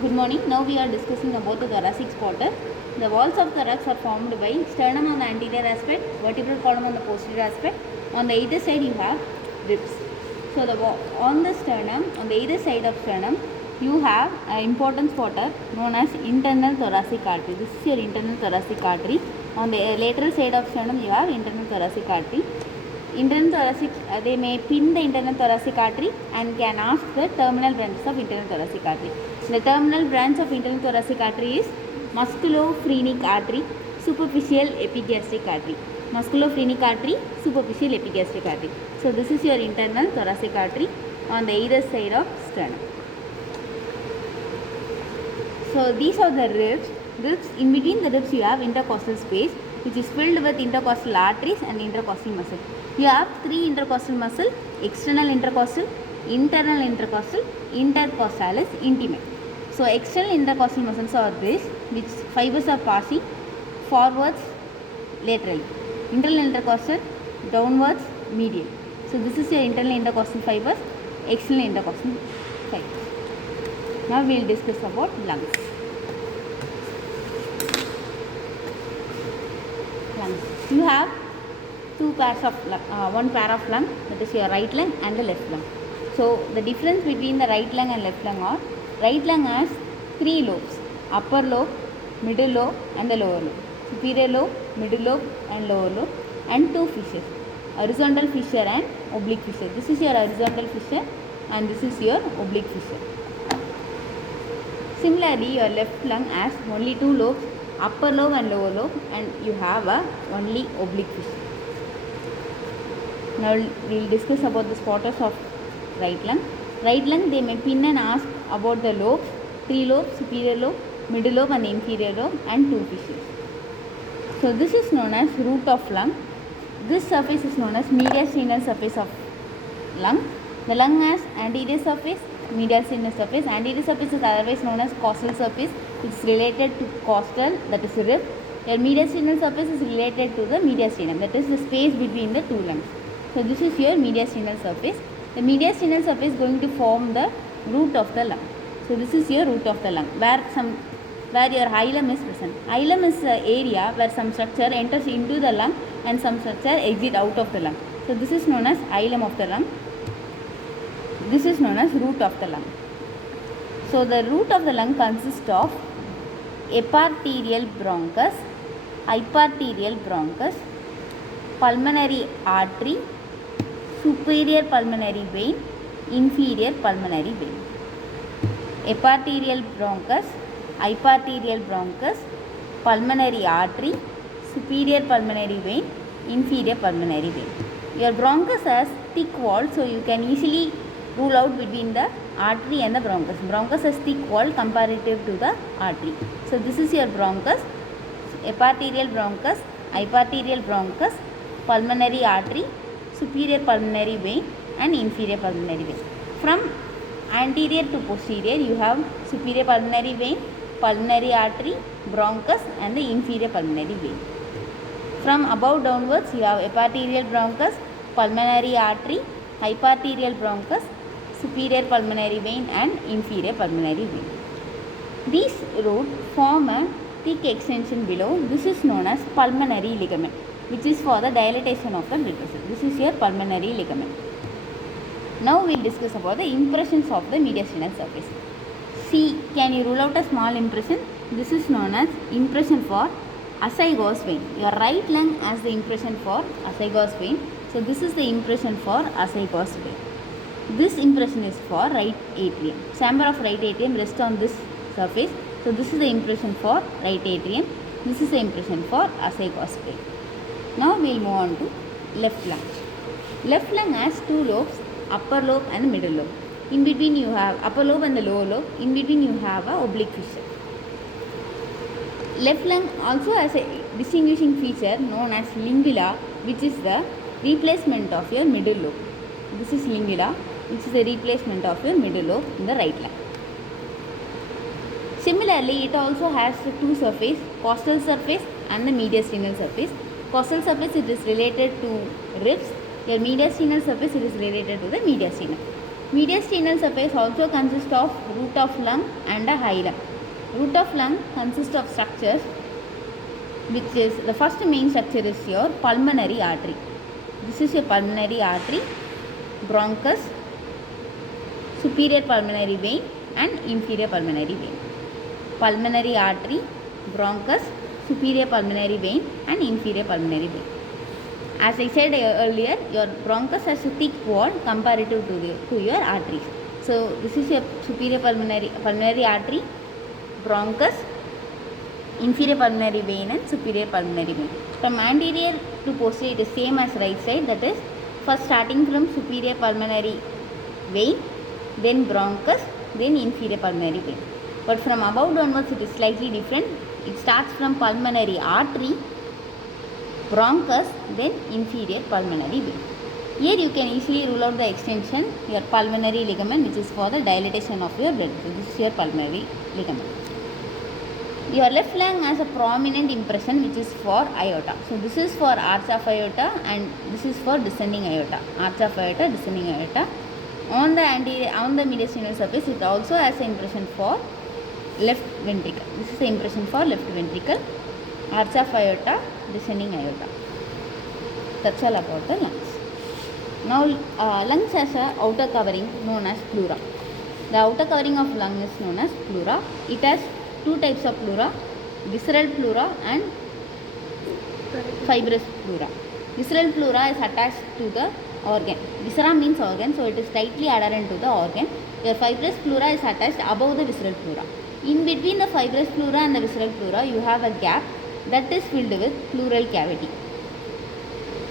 Good morning. Now we are discussing about the thoracic spotter. The walls of thorax are formed by sternum on the anterior aspect, vertebral column on the posterior aspect. On the either side you have ribs. So on the sternum, on the either side of sternum, you have an important spotter known as internal thoracic artery. This is your internal thoracic artery. On the lateral side of sternum, you have internal thoracic artery. Internal thoracic, they may pin the internal thoracic artery and can ask the terminal branches of internal thoracic artery. The terminal branch of internal thoracic artery is musculophrenic artery, superficial epigastric artery. Musculophrenic artery, superficial epigastric artery. So this is your internal thoracic artery on the either side of sternum. So these are the ribs. In between the ribs you have intercostal space, which is filled with intercostal arteries and intercostal muscle. You have three intercostal muscle: external intercostal, internal intercostal, intercostalis, intimal. So external intercostal muscles are this, which fibers are passing forwards laterally. Internal intercostal downwards medial. So this is your internal intercostal fibers, external intercostal fibers. Now we will discuss about lungs. You have two pairs of one pair of lung, that is your right lung and the left lung. So the difference between the right lung and left lung are: right lung has three lobes: upper lobe, middle lobe and the lower lobe. Superior lobe, middle lobe and lower lobe, and two fissures: horizontal fissure and oblique fissure. This is your horizontal fissure and this is your oblique fissure. Similarly, your left lung has only two lobes, upper lobe and lower lobe, and you have only oblique fissure. Now we will discuss about the spotters of right lung. Right lung, they may pin and ask about the lobes: three lobes, superior lobe, middle lobe and inferior lobe, and two fissures. So this is known as root of lung. This surface is known as mediastinal surface of lung. The lung has anterior surface, mediastinal surface. Anterior surface is otherwise known as costal surface, which is related to costal, that is rib. Your mediastinal surface is related to the mediastinum, that is the space between the two lungs. So this is your mediastinal surface. The mediastinal surface is going to form the root of the lung. So this is your root of the lung, where your hilum is present. Hilum is the area where some structure enters into the lung and some structure exit out of the lung. So this is known as hilum of the lung. This is known as root of the lung. So the root of the lung consists of eparterial bronchus, hyparterial bronchus, pulmonary artery, superior pulmonary vein, inferior pulmonary vein. Eparterial bronchus, hyparterial bronchus, pulmonary artery, superior pulmonary vein, inferior pulmonary vein. Your bronchus has thick wall, so you can easily rule out between the artery and the bronchus. Bronchus has thick wall comparative to the artery. So this is your bronchus: eparterial bronchus, hyparterial bronchus, pulmonary artery, superior pulmonary vein and inferior pulmonary vein. From anterior to posterior you have superior pulmonary vein, pulmonary artery, bronchus and the inferior pulmonary vein. From above downwards you have eparterial bronchus, pulmonary artery, hyparterial bronchus, superior pulmonary vein and inferior pulmonary vein. These roots form a thick extension below. This is known as pulmonary ligament, which is for the dilatation of the blood vessel. This is your pulmonary ligament. Now we will discuss about the impressions of the mediastinal surface. See, can you rule out a small impression? This is known as impression for azygos vein. Your right lung has the impression for azygos vein. So this is the impression for azygos vein. This impression is for right atrium. Chamber of right atrium rests on this surface. So this is the impression for right atrium. This is the impression for azygos vein. Now we will move on to left lung. Left lung has two lobes, upper lobe and middle lobe. In between you have upper lobe and the lower lobe. In between you have a oblique fissure. Left lung also has a distinguishing feature known as lingula, which is the replacement of your middle lobe. This is lingula, which is the replacement of your middle lobe in the right lung. Similarly, it also has two surfaces, costal surface and the mediastinal surface. Costal surface, it is related to ribs. Your mediastinal surface, it is related to the mediastinum. Mediastinal surface also consists of root of lung and a hilum. Root of lung consists of structures, which is the first main structure is your pulmonary artery. This is your pulmonary artery, bronchus, superior pulmonary vein and inferior pulmonary vein. Pulmonary artery, bronchus, superior pulmonary vein and inferior pulmonary vein. As I said earlier, your bronchus has a thick wall comparative to your arteries. So this is your superior pulmonary artery, bronchus, inferior pulmonary vein and superior pulmonary vein. From anterior to posterior it is same as right side, that is first starting from superior pulmonary vein, then bronchus, then inferior pulmonary vein. But from above downwards it is slightly different. It starts from pulmonary artery, bronchus, then inferior pulmonary vein. Here you can easily rule out the extension, your pulmonary ligament, which is for the dilatation of your blood. So this is your pulmonary ligament. Your left lung has a prominent impression, which is for aorta. So this is for arch of aorta and this is for descending aorta. Arch of aorta, descending aorta. On the mediastinal surface, it also has an impression for left ventricle. This is the impression for left ventricle, arch of aorta, descending aorta. That's all about the lungs. Now lungs has a outer covering known as pleura. The outer covering of lung is known as pleura. It has two types of pleura, visceral pleura and fibrous pleura. Visceral pleura is attached to the organ. Viscera means organ, so it is tightly adherent to the organ. Your fibrous pleura is attached above the visceral pleura. In between the fibrous pleura and the visceral pleura, you have a gap that is filled with pleural cavity.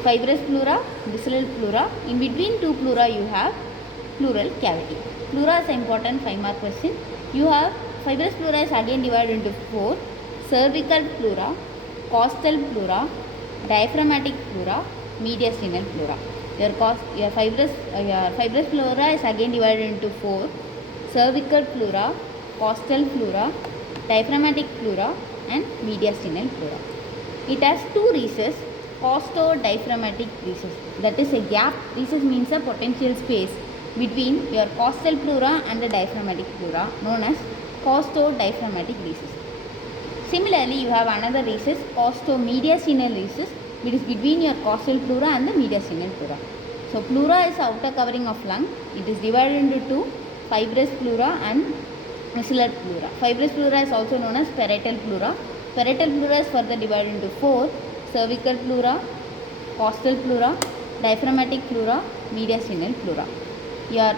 Fibrous pleura, visceral pleura. In between two pleura, you have pleural cavity. Pleura is an important 5-mark question. You have fibrous pleura is again divided into 4: cervical pleura, costal pleura, diaphragmatic pleura, mediastinal pleura. Your fibrous pleura is again divided into 4: cervical pleura, costal pleura, diaphragmatic pleura and mediastinal pleura. It has two recesses, costo-diaphragmatic recess. That is a gap. Recess means a potential space between your costal pleura and the diaphragmatic pleura, known as costo-diaphragmatic recess. Similarly, you have another recess, costo-mediastinal recess, which is between your costal pleura and the mediastinal pleura. So pleura is the outer covering of lung. It is divided into two: fibrous pleura and visceral pleura. Fibrous pleura is also known as parietal pleura. Parietal pleura is further divided into 4: cervical pleura, costal pleura, diaphragmatic pleura, mediastinal pleura. Your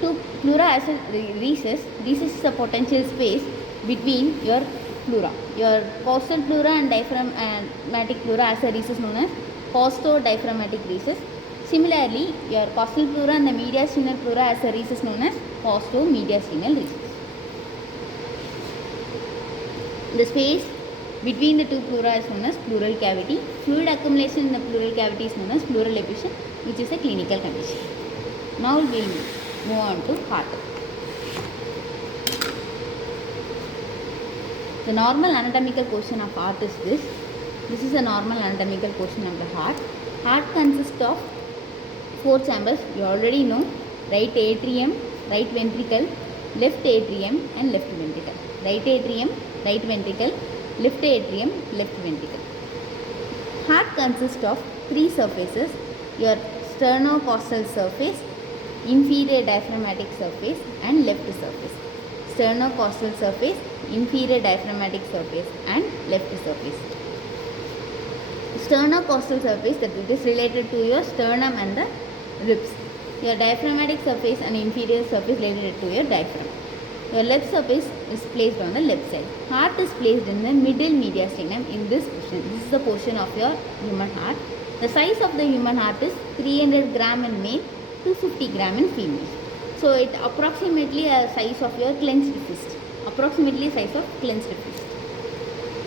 two pleura has a recess. Recess is a potential space between your pleura. Your costal pleura and diaphragmatic pleura has a recess known as costo-diaphragmatic recess. Similarly, your costal pleura and the mediastinal pleura has a recess known as costo-mediastinal recess. The space between the two pleura is known as pleural cavity. Fluid accumulation in the pleural cavity is known as pleural effusion, which is a clinical condition. Now we will move on to heart. The normal anatomical portion of heart is this. This is a normal anatomical portion of the heart. Heart consists of 4 chambers. You already know: right atrium, right ventricle, left atrium and left ventricle. Right atrium, right ventricle, left atrium, left ventricle. Heart consists of 3 surfaces: your sternocostal surface, inferior diaphragmatic surface and left surface. Sternocostal surface, inferior diaphragmatic surface and left surface. Sternocostal surface, that it is related to your sternum and the ribs. Your diaphragmatic surface and inferior surface related to your diaphragm. Your left surface is placed on the left side. Heart is placed in the middle mediastinum in this portion. This is the portion of your human heart. The size of the human heart is 300 gram in male to 50 gram in female. So it approximately a size of your clenched fist. Approximately size of clenched fist.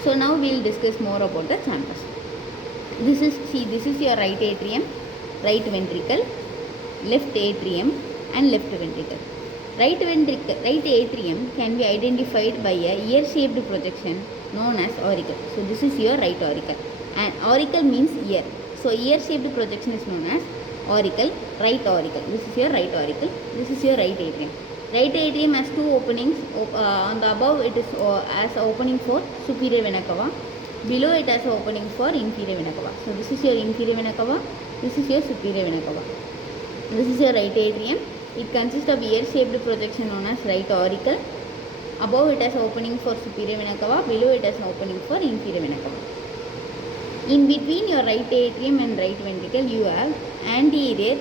So now we will discuss more about the chambers. This is your right atrium, right ventricle, left atrium and left ventricle. Right atrium can be identified by a ear-shaped projection known as auricle. So this is your right auricle, and auricle means ear. So ear-shaped projection is known as auricle, right auricle. This is your right auricle. This is your right atrium. Right atrium has two openings. On the above it is as opening for superior vena cava. Below it has opening for inferior vena cava. So this is your inferior vena cava. This is your superior vena cava. This is your right atrium. It consists of ear-shaped projection known as right auricle. Above it has opening for superior vena cava. Below it has opening for inferior vena cava. In between your right atrium and right ventricle, you have anterior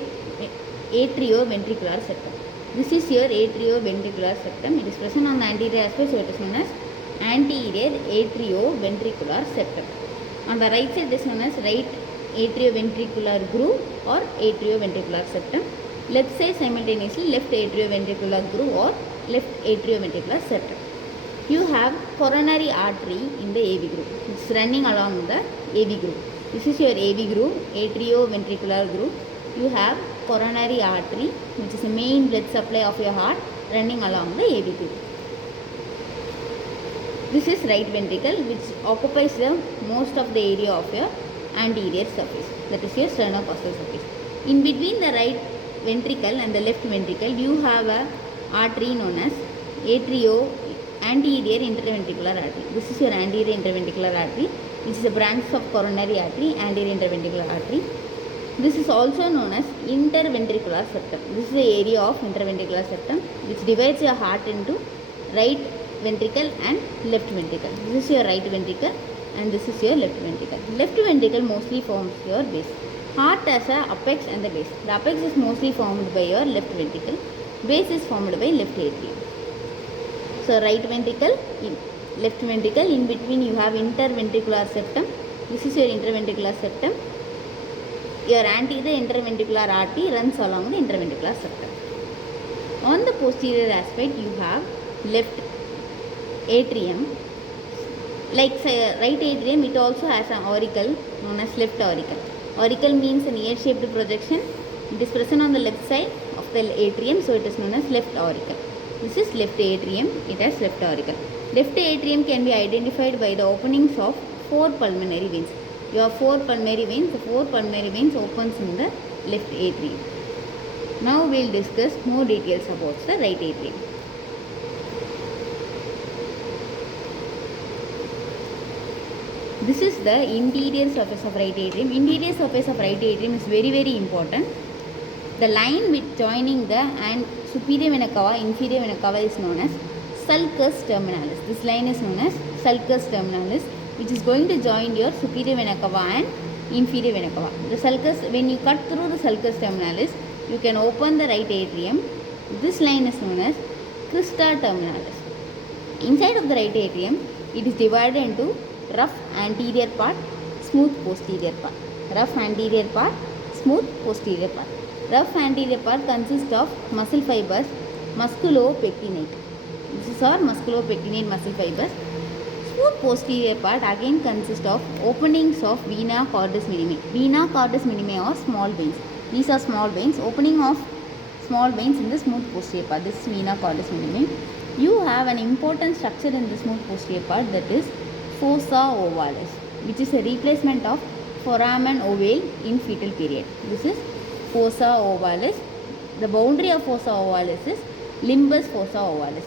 atrioventricular septum. This is your atrioventricular septum. It is present on the anterior aspect, so it is known as anterior atrioventricular septum. On the right side, it is known as right atrioventricular groove or atrioventricular septum. Left side simultaneously left atrioventricular groove or left atrioventricular septum. You have coronary artery in the AV groove. It's running along the AV groove. This is your AV groove, atrioventricular groove. You have coronary artery, which is the main blood supply of your heart, running along the AV groove. This is right ventricle, which occupies the most of the area of your anterior surface. That is your sternocostal surface. In between the right ventricle and the left ventricle, you have a artery known as anterior interventricular artery. This is your anterior interventricular artery, which is a branch of coronary artery, anterior interventricular artery. This is also known as interventricular septum. This is the area of interventricular septum, which divides your heart into right ventricle and left ventricle. This is your right ventricle and this is your left ventricle. Left ventricle mostly forms your base. Heart has a apex and the base. The apex is mostly formed by your left ventricle. Base is formed by left atrium. So right ventricle, left ventricle, in between you have interventricular septum. This is your interventricular septum. Your anterior interventricular artery runs along the interventricular septum. On the posterior aspect, you have left atrium. Like right atrium, it also has an auricle known as left auricle. Auricle means an ear-shaped projection. It is present on the left side of the atrium, so it is known as left auricle. This is left atrium, it has left auricle. Left atrium can be identified by the openings of 4 pulmonary veins. You have 4 pulmonary veins. The 4 pulmonary veins opens in the left atrium. Now we will discuss more details about the right atrium. This is the interior surface of right atrium. Interior surface of right atrium is very important. The line with joining the superior vena cava, inferior vena cava is known as sulcus terminalis. This line is known as sulcus terminalis, which is going to join your superior vena cava and inferior vena cava. The sulcus, when you cut through the sulcus terminalis, you can open the right atrium. This line is known as crista terminalis. Inside of the right atrium, it is divided into rough anterior part, smooth posterior part. Rough anterior part, smooth posterior part. Rough anterior part consists of muscle fibers, musculopectinate. This is our musculopectinate muscle fibers. Smooth posterior part again consists of openings of vena cordis minimi. Vena cordis minimi are small veins. These are small veins. Opening of small veins in the smooth posterior part. This is vena cordis minimi. You have an important structure in the smooth posterior part, that is fossa ovalis, which is a replacement of foramen ovale in fetal period. This is fossa ovalis. The boundary of fossa ovalis is limbus fossa ovalis.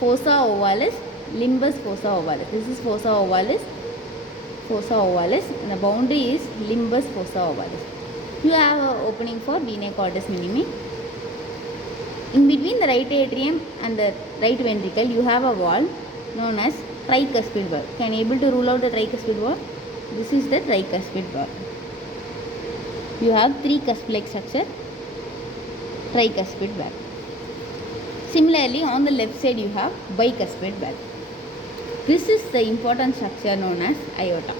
Fossa ovalis, limbus fossa ovalis. This is fossa ovalis, and the boundary is limbus fossa ovalis. You have an opening for vena cordis minimi. In between the right atrium and the right ventricle, you have a wall known as tricuspid valve. Can you able to rule out the tricuspid valve? This is the tricuspid valve. You have 3 cusp-like structure, tricuspid valve. Similarly, on the left side you have bicuspid valve. This is the important structure known as aorta.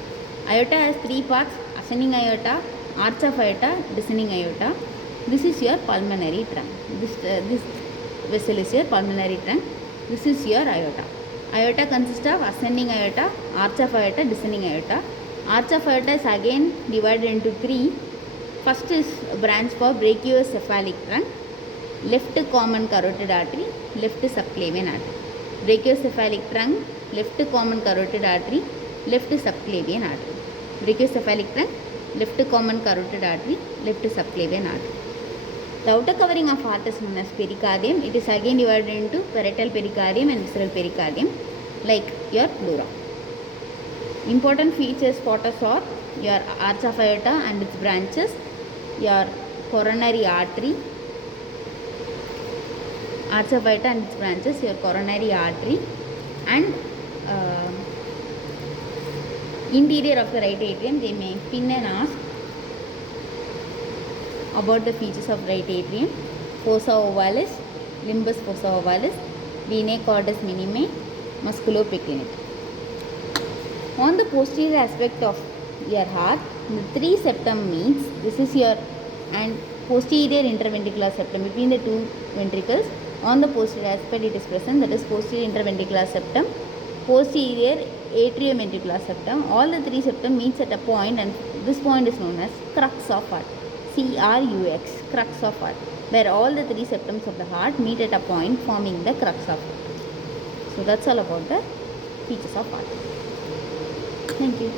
Aorta has 3 parts: ascending aorta, arch of aorta, descending aorta. This is your pulmonary trunk. This vessel is your pulmonary trunk. This is your aorta. Aorta consists of ascending aorta, arch of aorta, descending aorta. Arch of aorta is again divided into 3. First is a branch for brachiocephalic trunk, left common carotid artery, left subclavian artery. Brachiocephalic trunk, left common carotid artery, left subclavian artery. Brachiocephalic trunk, left common carotid artery, left subclavian artery. The outer covering of heart is known as pericardium. It is again divided into parietal pericardium and visceral pericardium, like your pleura. Important features photos are your arch of aorta and its branches, your coronary artery, arch of aorta and its branches, your coronary artery, and interior of the right atrium. They may pin and ask about the features of right atrium: fossa ovalis, limbus fossa ovalis, venae caudas minime, musculopecinate. On the posterior aspect of your heart, the three septum meets. This is your and posterior interventricular septum between the two ventricles. On the posterior aspect it is present, that is posterior interventricular septum, posterior atrioventricular septum. All the three septum meets at a point, and this point is known as crux of heart. CRUX, crux of heart, where all the three septums of the heart meet at a point, forming the crux of heart. So that's all about the features of heart. Thank you.